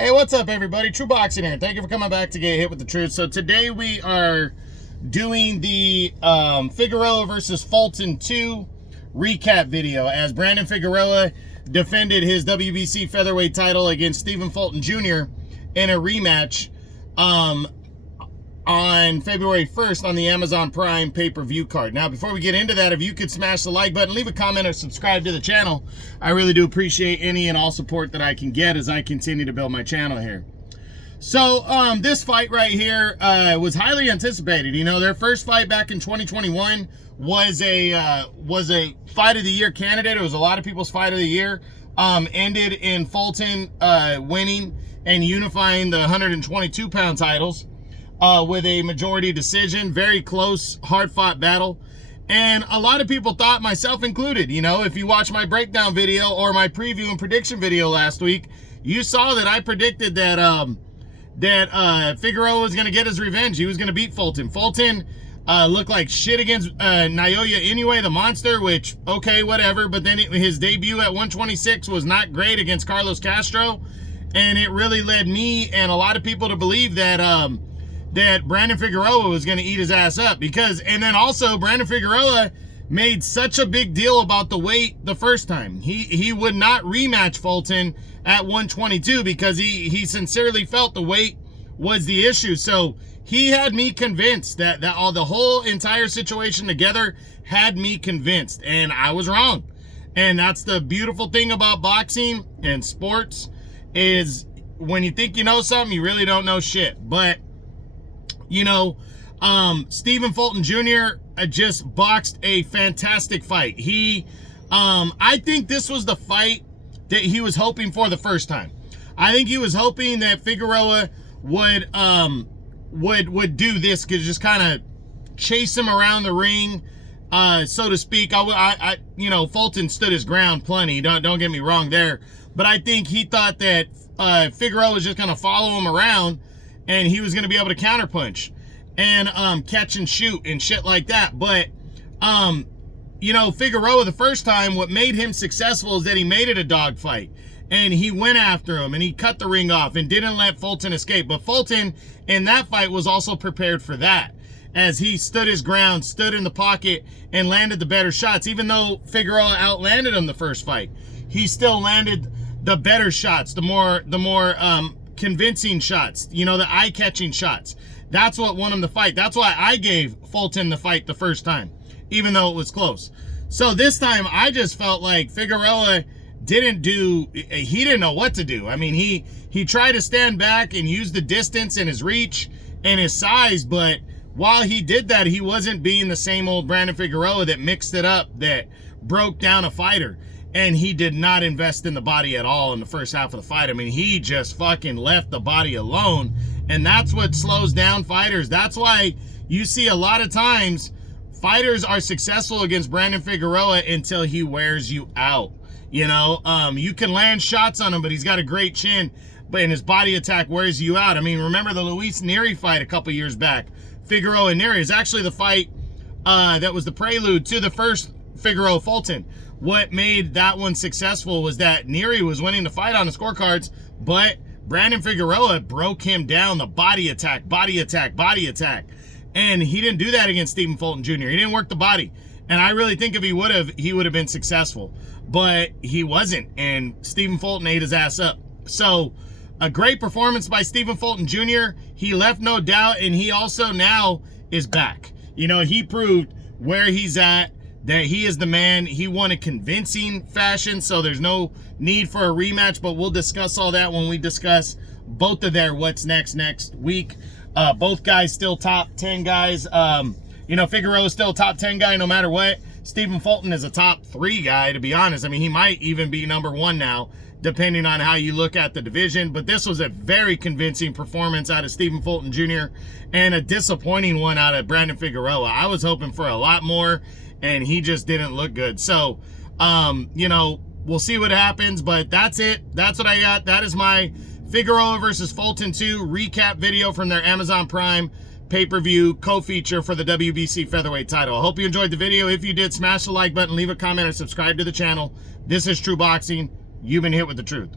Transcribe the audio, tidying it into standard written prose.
Hey, what's up, everybody? True Boxing here. Thank you for coming back to Get Hit with the Truth. So today we are doing the Figueroa versus Fulton 2 recap video as Brandon Figueroa defended his WBC featherweight title against Stephen Fulton Jr. in a rematch on February 1st on the Amazon Prime pay-per-view card. Now, before we get into that, if you could smash the like button, leave a comment, or subscribe to the channel. I really do appreciate any and all support that I can get as I continue to build my channel here. So, this fight right here was highly anticipated. You know, their first fight back in 2021 was a fight of the year candidate. It was a lot of people's fight of the year. Ended in Fulton winning and unifying the 122-pound titles. With a majority decision, very close, hard-fought battle. And a lot of people thought, myself included, you know, if you watch my breakdown video or my preview and prediction video last week, you saw that I predicted that Figueroa was going to get his revenge. He was going to beat Fulton. Fulton looked like shit against Naoya Inoue, the monster, which, okay, whatever. But then his debut at 126 was not great against Carlos Castro. And it really led me and a lot of people to believe that Brandon Figueroa was going to eat his ass up, and then also Brandon Figueroa made such a big deal about the weight the first time. He would not rematch Fulton at 122 because he sincerely felt the weight was the issue. So he had me convinced that the whole entire situation together had me convinced, and I was wrong. And that's the beautiful thing about boxing and sports, is when you think you know something, you really don't know shit. But you know, Stephen Fulton Jr. just boxed a fantastic fight. I think this was the fight that he was hoping for the first time. I think he was hoping that Figueroa would do this, could just kind of chase him around the ring, so to speak. You know, Fulton stood his ground plenty. Don't get me wrong there, but I think he thought that Figueroa was just gonna follow him around, and he was going to be able to counterpunch and catch and shoot and shit like that. But, you know, Figueroa the first time, what made him successful is that he made it a dogfight. And he went after him, and he cut the ring off and didn't let Fulton escape. But Fulton, in that fight, was also prepared for that, as he stood his ground, stood in the pocket, and landed the better shots. Even though Figueroa outlanded him the first fight, he still landed the better shots, the more convincing shots, you know, the eye-catching shots. That's what won him the fight. That's why I gave Fulton the fight the first time, even though it was close. So this time, I just felt like Figueroa he didn't know what to do. I mean, he tried to stand back and use the distance and his reach and his size, but while he did that, he wasn't being the same old Brandon Figueroa that mixed it up, that broke down a fighter. And he did not invest in the body at all in the first half of the fight. I mean, he just fucking left the body alone. And that's what slows down fighters. That's why you see a lot of times fighters are successful against Brandon Figueroa until he wears you out. You know, you can land shots on him, but he's got a great chin, and his body attack wears you out. I mean, remember the Luis Nery fight a couple years back? Figueroa and Nery is actually the fight that was the prelude to the first Figueroa Fulton. What made that one successful was that Nery was winning the fight on the scorecards, but Brandon Figueroa broke him down, the body attack. And he didn't do that against Stephen Fulton Jr. He didn't work the body. And I really think if he would have, he would have been successful. But he wasn't, and Stephen Fulton ate his ass up. So, a great performance by Stephen Fulton Jr. He left no doubt, and he also now is back. You know, he proved where he's at, that he is the man. He won a convincing fashion, so there's no need for a rematch, but we'll discuss all that when we discuss both of their what's next week. Both guys still top 10 guys. You know, Figueroa is still a top 10 guy no matter what. Stephen Fulton is a top 3 guy, to be honest. I mean, he might even be number 1 now, depending on how you look at the division. But this was a very convincing performance out of Stephen Fulton Jr. and a disappointing one out of Brandon Figueroa. I was hoping for a lot more, and he just didn't look good. So, you know, we'll see what happens, but that's it. That's what I got. That is my Figueroa versus Fulton 2 recap video from their Amazon Prime pay-per-view co-feature for the WBC featherweight title. I hope you enjoyed the video. If you did, smash the like button, leave a comment, or subscribe to the channel. This is True Boxing. You've been hit with the truth.